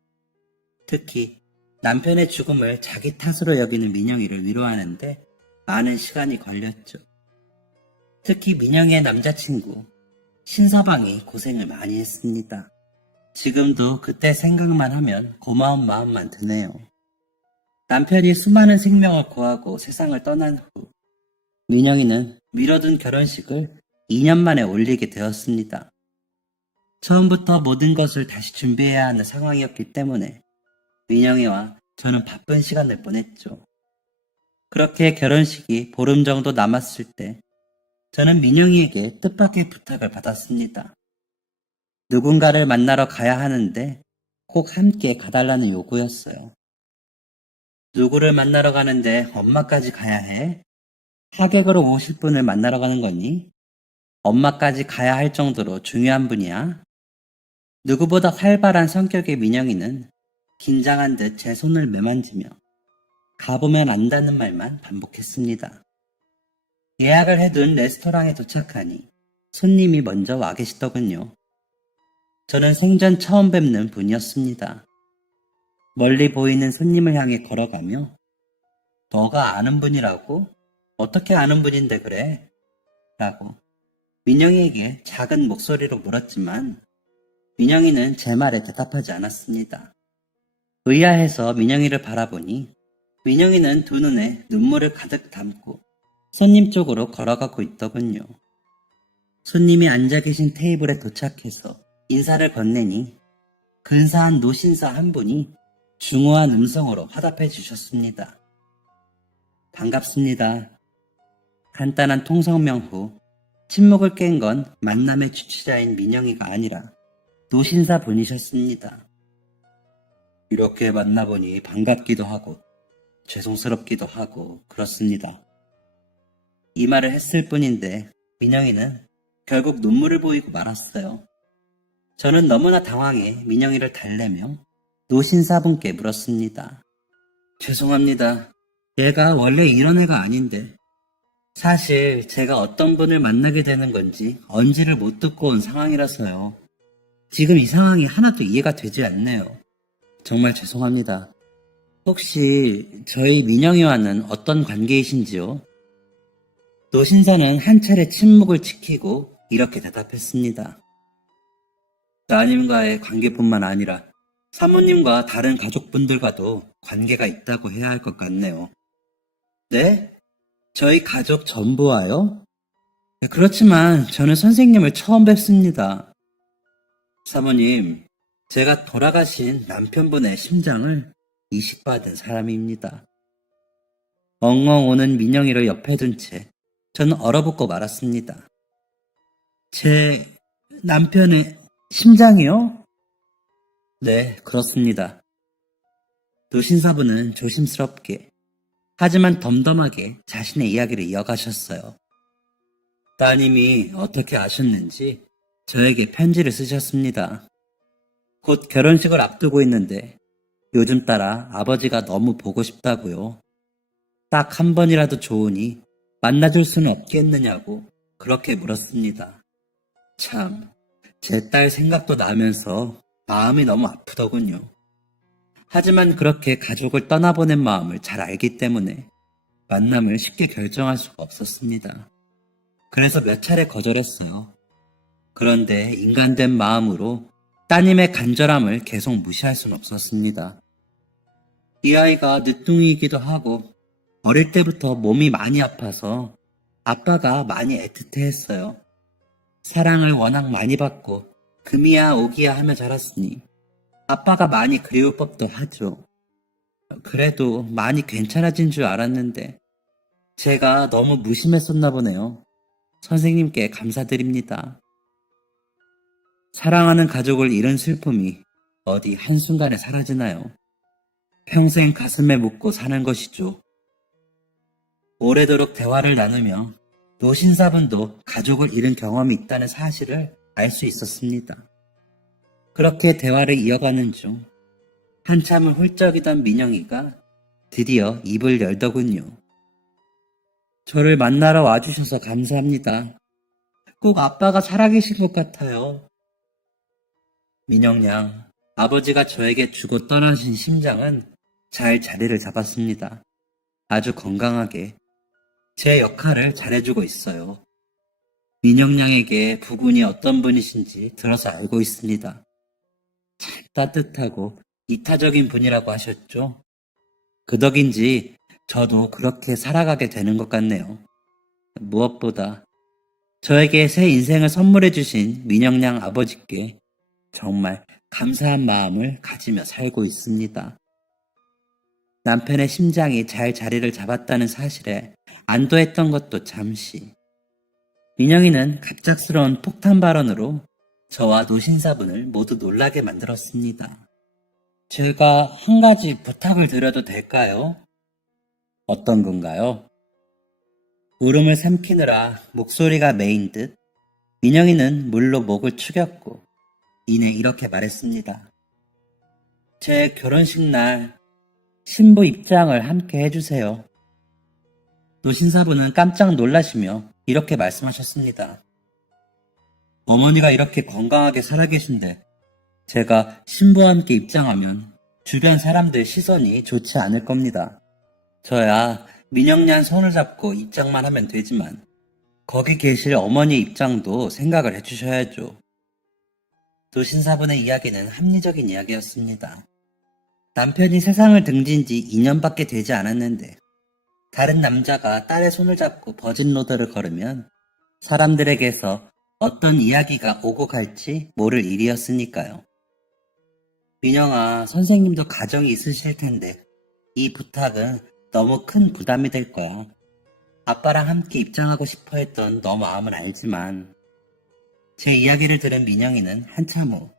특히 남편의 죽음을 자기 탓으로 여기는 민영이를 위로하는데 많은 시간이 걸렸죠. 특히 민영이의 남자친구 신서방이 고생을 많이 했습니다. 지금도 그때 생각만 하면 고마운 마음만 드네요. 남편이 수많은 생명을 구하고 세상을 떠난 후 민영이는 미뤄둔 결혼식을 2년 만에 올리게 되었습니다. 처음부터 모든 것을 다시 준비해야 하는 상황이었기 때문에 민영이와 저는 바쁜 시간을 보냈죠. 그렇게 결혼식이 보름 정도 남았을 때 저는 민영이에게 뜻밖의 부탁을 받았습니다. 누군가를 만나러 가야 하는데 꼭 함께 가달라는 요구였어요. 누구를 만나러 가는데 엄마까지 가야 해? 하객으로 오실 분을 만나러 가는 거니? 엄마까지 가야 할 정도로 중요한 분이야? 누구보다 활발한 성격의 민영이는 긴장한 듯 제 손을 매만지며 가보면 안다는 말만 반복했습니다. 예약을 해둔 레스토랑에 도착하니 손님이 먼저 와 계시더군요. 저는 생전 처음 뵙는 분이었습니다. 멀리 보이는 손님을 향해 걸어가며 너가 아는 분이라고? 어떻게 아는 분인데 그래? 라고 민영이에게 작은 목소리로 물었지만 민영이는 제 말에 대답하지 않았습니다. 의아해서 민영이를 바라보니 민영이는 두 눈에 눈물을 가득 담고 손님 쪽으로 걸어가고 있더군요. 손님이 앉아 계신 테이블에 도착해서 인사를 건네니 근사한 노신사 한 분이 중후한 음성으로 화답해 주셨습니다. 반갑습니다. 간단한 통성명 후 침묵을 깬 건 만남의 주최자인 민영이가 아니라 노신사 분이셨습니다. 이렇게 만나보니 반갑기도 하고 죄송스럽기도 하고 그렇습니다. 이 말을 했을 뿐인데 민영이는 결국 눈물을 보이고 말았어요. 저는 너무나 당황해 민영이를 달래며 노신사분께 물었습니다. 죄송합니다. 얘가 원래 이런 애가 아닌데 사실 제가 어떤 분을 만나게 되는 건지 언지를 못 듣고 온 상황이라서요. 지금 이 상황이 하나도 이해가 되지 않네요. 정말 죄송합니다. 혹시 저희 민영이와는 어떤 관계이신지요? 노신사는 한 차례 침묵을 지키고 이렇게 대답했습니다. 따님과의 관계뿐만 아니라 사모님과 다른 가족분들과도 관계가 있다고 해야 할 것 같네요. 네? 저희 가족 전부와요? 네, 그렇지만 저는 선생님을 처음 뵙습니다. 사모님, 제가 돌아가신 남편분의 심장을 이식받은 사람입니다. 엉엉 우는 민영이를 옆에 둔 채 저는 얼어붙고 말았습니다. 제 남편의 심장이요? 네, 그렇습니다. 노신사부는 조심스럽게 하지만 덤덤하게 자신의 이야기를 이어가셨어요. 따님이 어떻게 아셨는지 저에게 편지를 쓰셨습니다. 곧 결혼식을 앞두고 있는데 요즘 따라 아버지가 너무 보고 싶다고요. 딱 한 번이라도 좋으니 만나줄 수는 없겠느냐고 그렇게 물었습니다. 참, 제 딸 생각도 나면서 마음이 너무 아프더군요. 하지만 그렇게 가족을 떠나보낸 마음을 잘 알기 때문에 만남을 쉽게 결정할 수가 없었습니다. 그래서 몇 차례 거절했어요. 그런데 인간된 마음으로 따님의 간절함을 계속 무시할 순 없었습니다. 이 아이가 늦둥이이기도 하고 어릴 때부터 몸이 많이 아파서 아빠가 많이 애틋해했어요. 사랑을 워낙 많이 받고 금이야 오기야 하며 자랐으니 아빠가 많이 그리울 법도 하죠. 그래도 많이 괜찮아진 줄 알았는데 제가 너무 무심했었나 보네요. 선생님께 감사드립니다. 사랑하는 가족을 잃은 슬픔이 어디 한순간에 사라지나요? 평생 가슴에 묻고 사는 것이죠. 오래도록 대화를 나누며 노신사분도 가족을 잃은 경험이 있다는 사실을 알 수 있었습니다. 그렇게 대화를 이어가는 중 한참을 훌쩍이던 민영이가 드디어 입을 열더군요. 저를 만나러 와주셔서 감사합니다. 꼭 아빠가 살아계신 것 같아요. 민영 양, 아버지가 저에게 주고 떠나신 심장은 잘 자리를 잡았습니다. 아주 건강하게 제 역할을 잘해주고 있어요. 민영 양에게 부군이 어떤 분이신지 들어서 알고 있습니다. 참 따뜻하고 이타적인 분이라고 하셨죠? 그 덕인지 저도 그렇게 살아가게 되는 것 같네요. 무엇보다 저에게 새 인생을 선물해 주신 민영 양 아버지께 정말 감사한 마음을 가지며 살고 있습니다. 남편의 심장이 잘 자리를 잡았다는 사실에 안도했던 것도 잠시. 민영이는 갑작스러운 폭탄 발언으로 저와 노신사분을 모두 놀라게 만들었습니다. 제가 한 가지 부탁을 드려도 될까요? 어떤 건가요? 울음을 삼키느라 목소리가 메인 듯 민영이는 물로 목을 축였고 이내 이렇게 말했습니다. 제 결혼식 날 신부 입장을 함께 해주세요. 노신사분은 깜짝 놀라시며 이렇게 말씀하셨습니다. 어머니가 이렇게 건강하게 살아계신데 제가 신부와 함께 입장하면 주변 사람들 시선이 좋지 않을 겁니다. 저야 민영양 손을 잡고 입장만 하면 되지만 거기 계실 어머니 입장도 생각을 해주셔야죠. 노신사분의 이야기는 합리적인 이야기였습니다. 남편이 세상을 등진 지 2년밖에 되지 않았는데 다른 남자가 딸의 손을 잡고 버진로드를 걸으면 사람들에게서 어떤 이야기가 오고 갈지 모를 일이었으니까요. 민영아, 선생님도 가정이 있으실 텐데 이 부탁은 너무 큰 부담이 될 거야. 아빠랑 함께 입장하고 싶어 했던 너 마음은 알지만 제 이야기를 들은 민영이는 한참 후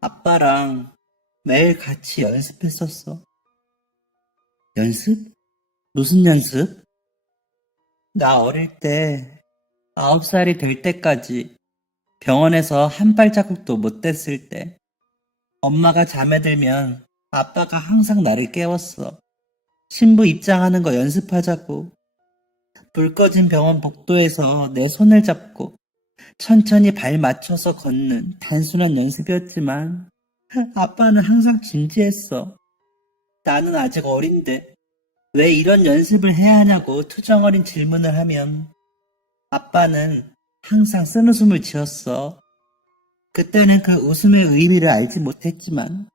아빠랑 매일 같이 연습했었어. 연습? 무슨 연습? 나 어릴 때 9살이 될 때까지 병원에서 한 발자국도 못 뗐을 때 엄마가 잠에 들면 아빠가 항상 나를 깨웠어. 신부 입장하는 거 연습하자고. 불 꺼진 병원 복도에서 내 손을 잡고 천천히 발 맞춰서 걷는 단순한 연습이었지만 아빠는 항상 진지했어. 나는 아직 어린데 왜 이런 연습을 해야 하냐고 투정어린 질문을 하면 아빠는 항상 쓴웃음을 지었어. 그때는 그 웃음의 의미를 알지 못했지만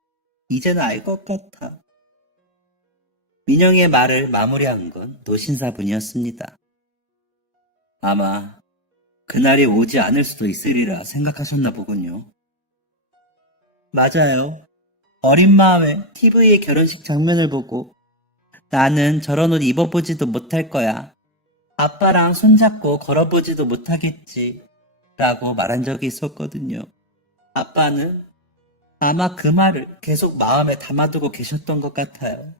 이제는 알 것 같아. 민영이의 말을 마무리한 건 노신사분이었습니다. 아마 그날이 오지 않을 수도 있으리라 생각하셨나 보군요. 맞아요. 어린 마음에 TV의 결혼식 장면을 보고 나는 저런 옷 입어보지도 못할 거야. 아빠랑 손잡고 걸어보지도 못하겠지. 라고 말한 적이 있었거든요. 아빠는 아마 그 말을 계속 마음에 담아두고 계셨던 것 같아요.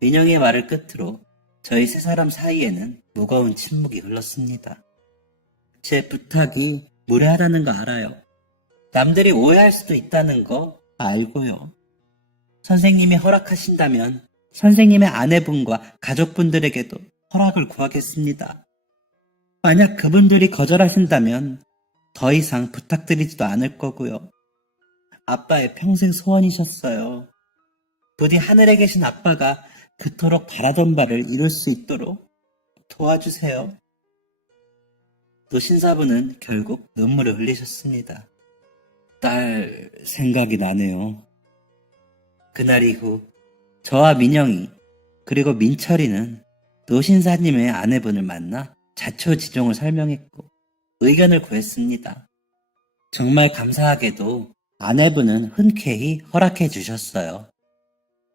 민영의 말을 끝으로 저희 세 사람 사이에는 무거운 침묵이 흘렀습니다. 제 부탁이 무례하다는 거 알아요. 남들이 오해할 수도 있다는 거 알고요. 선생님이 허락하신다면 선생님의 아내분과 가족분들에게도 허락을 구하겠습니다. 만약 그분들이 거절하신다면 더 이상 부탁드리지도 않을 거고요. 아빠의 평생 소원이셨어요. 부디 하늘에 계신 아빠가 그토록 바라던 바를 이룰 수 있도록 도와주세요. 노신사부는 결국 눈물을 흘리셨습니다. 딸 생각이 나네요. 그날 이후 저와 민영이 그리고 민철이는 노신사님의 아내분을 만나 자초지종을 설명했고 의견을 구했습니다. 정말 감사하게도 아내분은 흔쾌히 허락해 주셨어요.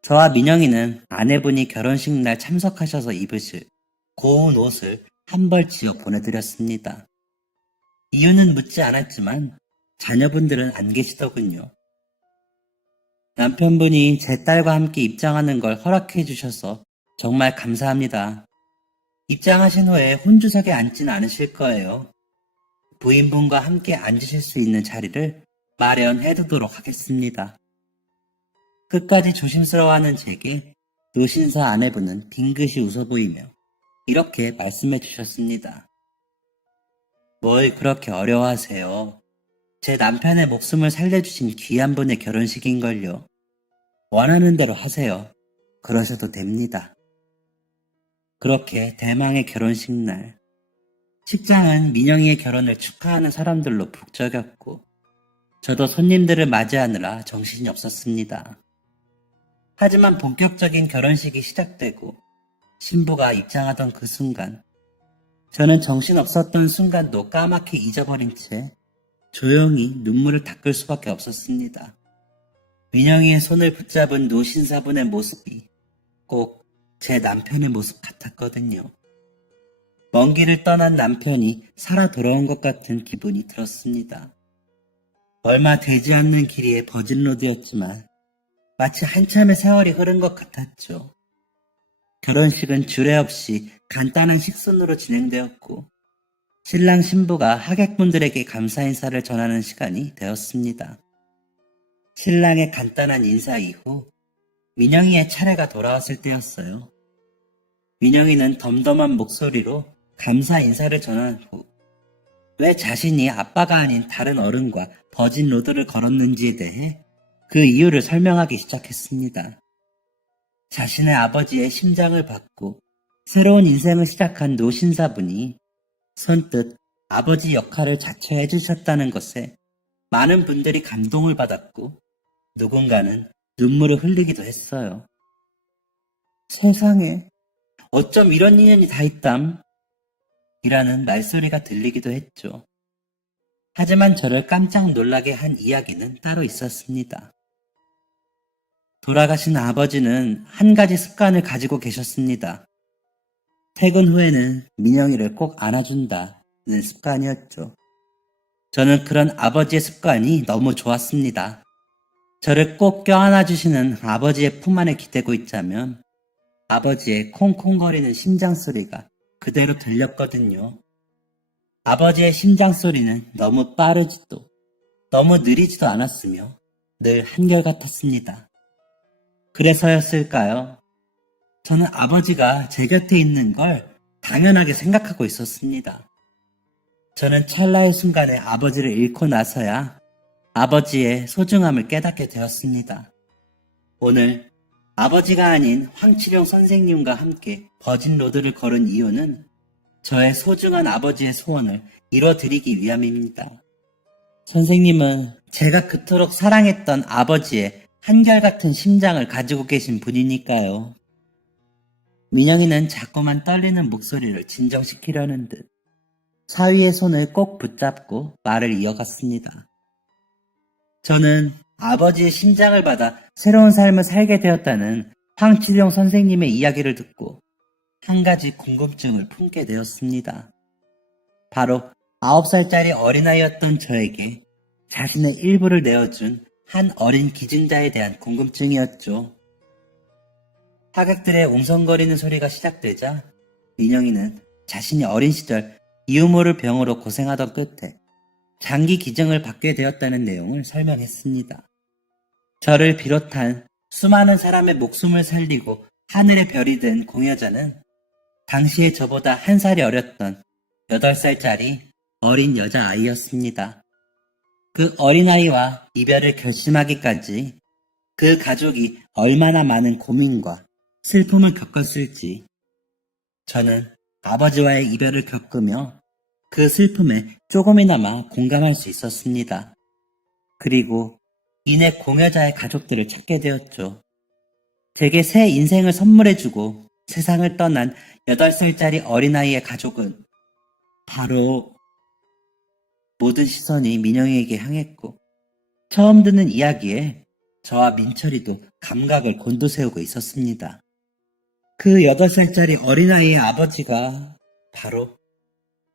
저와 민영이는 아내분이 결혼식 날 참석하셔서 입으실 고운 옷을 한 벌 지어 보내드렸습니다. 이유는 묻지 않았지만 자녀분들은 안 계시더군요. 남편분이 제 딸과 함께 입장하는 걸 허락해 주셔서 정말 감사합니다. 입장하신 후에 혼주석에 앉진 않으실 거예요. 부인분과 함께 앉으실 수 있는 자리를 마련해 두도록 하겠습니다. 끝까지 조심스러워하는 제게 노신사 아내분은 빙긋이 웃어 보이며 이렇게 말씀해 주셨습니다. 뭘 그렇게 어려워하세요. 제 남편의 목숨을 살려주신 귀한 분의 결혼식인걸요. 원하는 대로 하세요. 그러셔도 됩니다. 그렇게 대망의 결혼식 날, 식장은 민영이의 결혼을 축하하는 사람들로 북적였고 저도 손님들을 맞이하느라 정신이 없었습니다. 하지만 본격적인 결혼식이 시작되고 신부가 입장하던 그 순간, 저는 정신없었던 순간도 까맣게 잊어버린 채 조용히 눈물을 닦을 수밖에 없었습니다. 민영이의 손을 붙잡은 노신사분의 모습이 꼭 제 남편의 모습 같았거든요. 먼 길을 떠난 남편이 살아 돌아온 것 같은 기분이 들었습니다. 얼마 되지 않는 길이의 버진로드였지만 마치 한참의 세월이 흐른 것 같았죠. 결혼식은 주례없이 간단한 식순으로 진행되었고 신랑 신부가 하객분들에게 감사 인사를 전하는 시간이 되었습니다. 신랑의 간단한 인사 이후 민영이의 차례가 돌아왔을 때였어요. 민영이는 덤덤한 목소리로 감사 인사를 전한 후 왜 자신이 아빠가 아닌 다른 어른과 버진 로드를 걸었는지에 대해 그 이유를 설명하기 시작했습니다. 자신의 아버지의 심장을 받고 새로운 인생을 시작한 노신사분이 선뜻 아버지 역할을 자처해 주셨다는 것에 많은 분들이 감동을 받았고 누군가는 눈물을 흘리기도 했어요. 세상에 어쩜 이런 인연이 다 있담? 이라는 말소리가 들리기도 했죠. 하지만 저를 깜짝 놀라게 한 이야기는 따로 있었습니다. 돌아가신 아버지는 한 가지 습관을 가지고 계셨습니다. 퇴근 후에는 민영이를 꼭 안아준다는 습관이었죠. 저는 그런 아버지의 습관이 너무 좋았습니다. 저를 꼭 껴안아주시는 아버지의 품 안에 기대고 있자면 아버지의 콩콩거리는 심장 소리가 그대로 들렸거든요. 아버지의 심장 소리는 너무 빠르지도 너무 느리지도 않았으며 늘 한결같았습니다. 그래서였을까요? 저는 아버지가 제 곁에 있는 걸 당연하게 생각하고 있었습니다. 저는 찰나의 순간에 아버지를 잃고 나서야 아버지의 소중함을 깨닫게 되었습니다. 오늘 아버지가 아닌 황치룡 선생님과 함께 버진로드를 걸은 이유는 저의 소중한 아버지의 소원을 이뤄드리기 위함입니다. 선생님은 제가 그토록 사랑했던 아버지의 한결같은 심장을 가지고 계신 분이니까요. 민영이는 자꾸만 떨리는 목소리를 진정시키려는 듯 사위의 손을 꼭 붙잡고 말을 이어갔습니다. 저는 아버지의 심장을 받아 새로운 삶을 살게 되었다는 황치룡 선생님의 이야기를 듣고 한 가지 궁금증을 품게 되었습니다. 바로 9살짜리 어린아이였던 저에게 자신의 일부를 내어준 한 어린 기증자에 대한 궁금증이었죠. 하객들의 웅성거리는 소리가 시작되자 민영이는 자신이 어린 시절 이유 모를 병으로 고생하던 끝에 장기 기증을 받게 되었다는 내용을 설명했습니다. 저를 비롯한 수많은 사람의 목숨을 살리고 하늘의 별이 된 공여자는 당시에 저보다 한 살이 어렸던 8살짜리 어린 여자아이였습니다. 그 어린아이와 이별을 결심하기까지 그 가족이 얼마나 많은 고민과 슬픔을 겪었을지 저는 아버지와의 이별을 겪으며 그 슬픔에 조금이나마 공감할 수 있었습니다. 그리고 이내 공여자의 가족들을 찾게 되었죠. 제게 새 인생을 선물해주고 세상을 떠난 8살짜리 어린아이의 가족은 바로 모든 시선이 민영이에게 향했고 처음 듣는 이야기에 저와 민철이도 감각을 곤두세우고 있었습니다. 그 8살짜리 어린아이의 아버지가 바로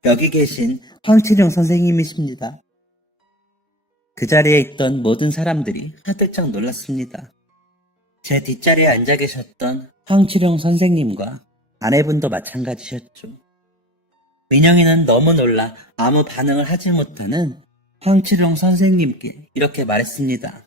여기 계신 황칠용 선생님이십니다. 그 자리에 있던 모든 사람들이 화들짝 놀랐습니다. 제 뒷자리에 앉아 계셨던 황칠용 선생님과 아내분도 마찬가지셨죠. 민영이는 너무 놀라 아무 반응을 하지 못하는 황칠용 선생님께 이렇게 말했습니다.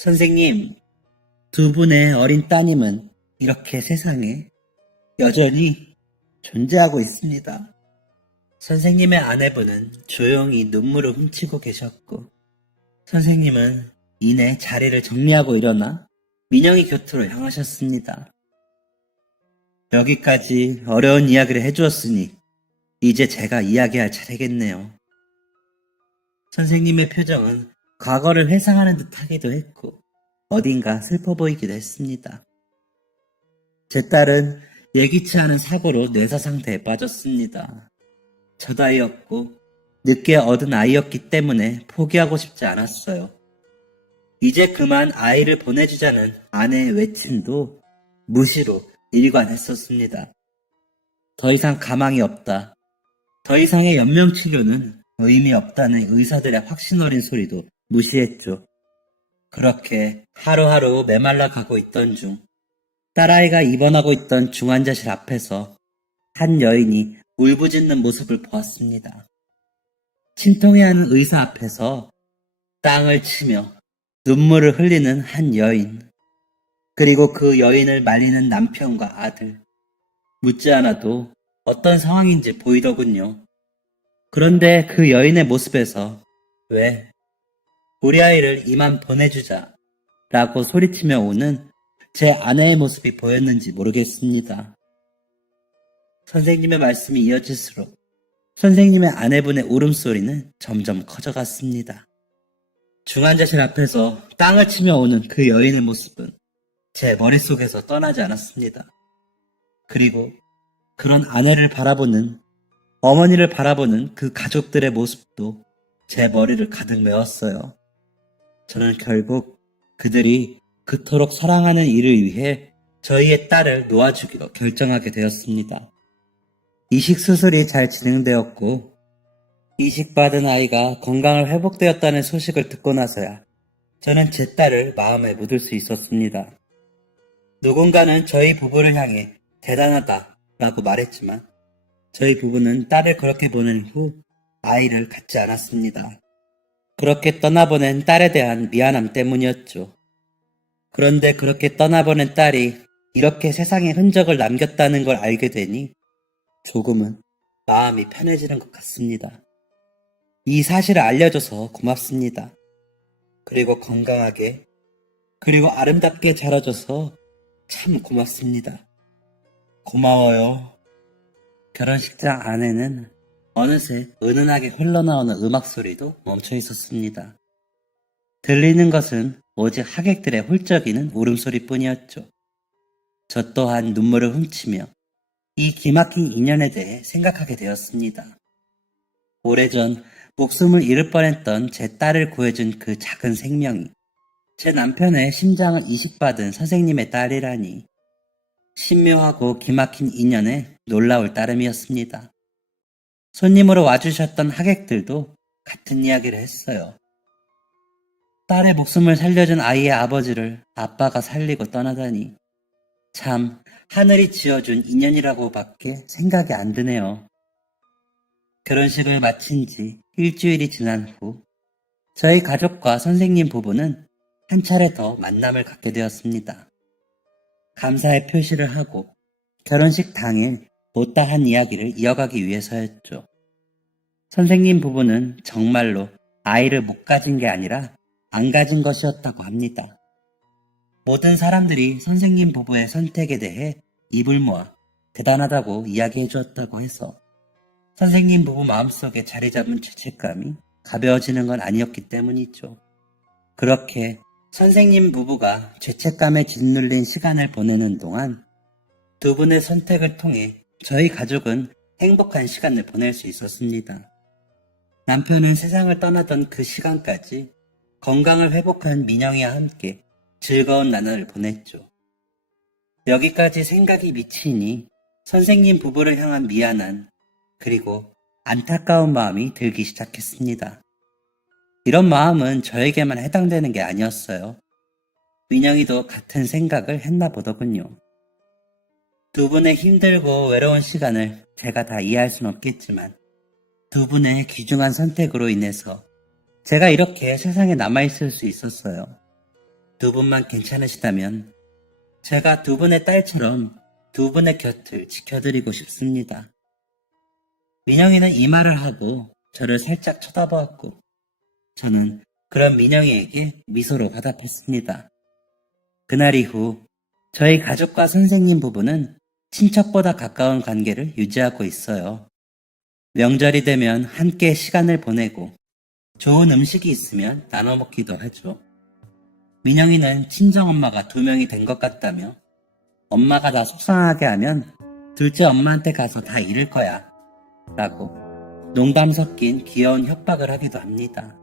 선생님, 두 분의 어린 따님은 이렇게 세상에 여전히 존재하고 있습니다. 선생님의 아내분은 조용히 눈물을 훔치고 계셨고, 선생님은 이내 자리를 정리하고 일어나 민영이 곁으로 향하셨습니다. 여기까지 어려운 이야기를 해주었으니 이제 제가 이야기할 차례겠네요. 선생님의 표정은 과거를 회상하는 듯 하기도 했고 어딘가 슬퍼 보이기도 했습니다. 제 딸은 예기치 않은 사고로 뇌사 상태에 빠졌습니다. 첫 아이였고 늦게 얻은 아이였기 때문에 포기하고 싶지 않았어요. 이제 그만 아이를 보내주자는 아내의 외침도 무시로 일관했었습니다. 더 이상 가망이 없다. 더 이상의 연명치료는 의미 없다는 의사들의 확신 어린 소리도 무시했죠. 그렇게 하루하루 메말라 가고 있던 중 딸아이가 입원하고 있던 중환자실 앞에서 한 여인이 울부짖는 모습을 보았습니다. 침통해하는 의사 앞에서 땅을 치며 눈물을 흘리는 한 여인, 그리고 그 여인을 말리는 남편과 아들. 묻지 않아도 어떤 상황인지 보이더군요. 그런데 그 여인의 모습에서 왜 우리 아이를 이만 보내주자 라고 소리치며 오는 제 아내의 모습이 보였는지 모르겠습니다. 선생님의 말씀이 이어질수록 선생님의 아내분의 울음소리는 점점 커져갔습니다. 중환자실 앞에서 땅을 치며 오는 그 여인의 모습은 제 머릿속에서 떠나지 않았습니다. 그리고 그런 아내를 바라보는, 어머니를 바라보는 그 가족들의 모습도 제 머리를 가득 메웠어요. 저는 결국 그들이 그토록 사랑하는 이를 위해 저희의 딸을 놓아주기로 결정하게 되었습니다. 이식 수술이 잘 진행되었고 이식받은 아이가 건강을 회복되었다는 소식을 듣고 나서야 저는 제 딸을 마음에 묻을 수 있었습니다. 누군가는 저희 부부를 향해 대단하다 라고 말했지만 저희 부부는 딸을 그렇게 보낸 후 아이를 갖지 않았습니다. 그렇게 떠나보낸 딸에 대한 미안함 때문이었죠. 그런데 그렇게 떠나보낸 딸이 이렇게 세상에 흔적을 남겼다는 걸 알게 되니 조금은 마음이 편해지는 것 같습니다. 이 사실을 알려줘서 고맙습니다. 그리고 건강하게, 그리고 아름답게 자라줘서 참 고맙습니다. 고마워요. 결혼식장 안에는 어느새 은은하게 흘러나오는 음악 소리도 멈춰 있었습니다. 들리는 것은 오직 하객들의 훌쩍이는 울음소리뿐이었죠. 저 또한 눈물을 훔치며 이 기막힌 인연에 대해 생각하게 되었습니다. 오래전 목숨을 잃을 뻔했던 제 딸을 구해준 그 작은 생명이 제 남편의 심장을 이식받은 선생님의 딸이라니 신묘하고 기막힌 인연에 놀라울 따름이었습니다. 손님으로 와주셨던 하객들도 같은 이야기를 했어요. 딸의 목숨을 살려준 아이의 아버지를 아빠가 살리고 떠나다니 참 하늘이 지어준 인연이라고밖에 생각이 안 드네요. 결혼식을 마친 지 일주일이 지난 후 저희 가족과 선생님 부부는 한 차례 더 만남을 갖게 되었습니다. 감사의 표시를 하고 결혼식 당일 못다한 이야기를 이어가기 위해서였죠. 선생님 부부는 정말로 아이를 못 가진 게 아니라 안 가진 것이었다고 합니다. 모든 사람들이 선생님 부부의 선택에 대해 입을 모아 대단하다고 이야기해 주었다고 해서 선생님 부부 마음속에 자리 잡은 죄책감이 가벼워지는 건 아니었기 때문이죠. 그렇게 선생님 부부가 죄책감에 짓눌린 시간을 보내는 동안 두 분의 선택을 통해 저희 가족은 행복한 시간을 보낼 수 있었습니다. 남편은 세상을 떠나던 그 시간까지 건강을 회복한 민영이와 함께 즐거운 나날을 보냈죠. 여기까지 생각이 미치니 선생님 부부를 향한 미안한 그리고 안타까운 마음이 들기 시작했습니다. 이런 마음은 저에게만 해당되는 게 아니었어요. 민영이도 같은 생각을 했나 보더군요. 두 분의 힘들고 외로운 시간을 제가 다 이해할 순 없겠지만 두 분의 귀중한 선택으로 인해서 제가 이렇게 세상에 남아있을 수 있었어요. 두 분만 괜찮으시다면 제가 두 분의 딸처럼 두 분의 곁을 지켜드리고 싶습니다. 민영이는 이 말을 하고 저를 살짝 쳐다보았고 저는 그런 민영이에게 미소로 화답했습니다. 그날 이후 저희 가족과 선생님 부부는 친척보다 가까운 관계를 유지하고 있어요. 명절이 되면 함께 시간을 보내고 좋은 음식이 있으면 나눠 먹기도 하죠. 민영이는 친정엄마가 2명이 된 것 같다며 엄마가 나 속상하게 하면 둘째 엄마한테 가서 다 잃을 거야 라고 농담 섞인 귀여운 협박을 하기도 합니다.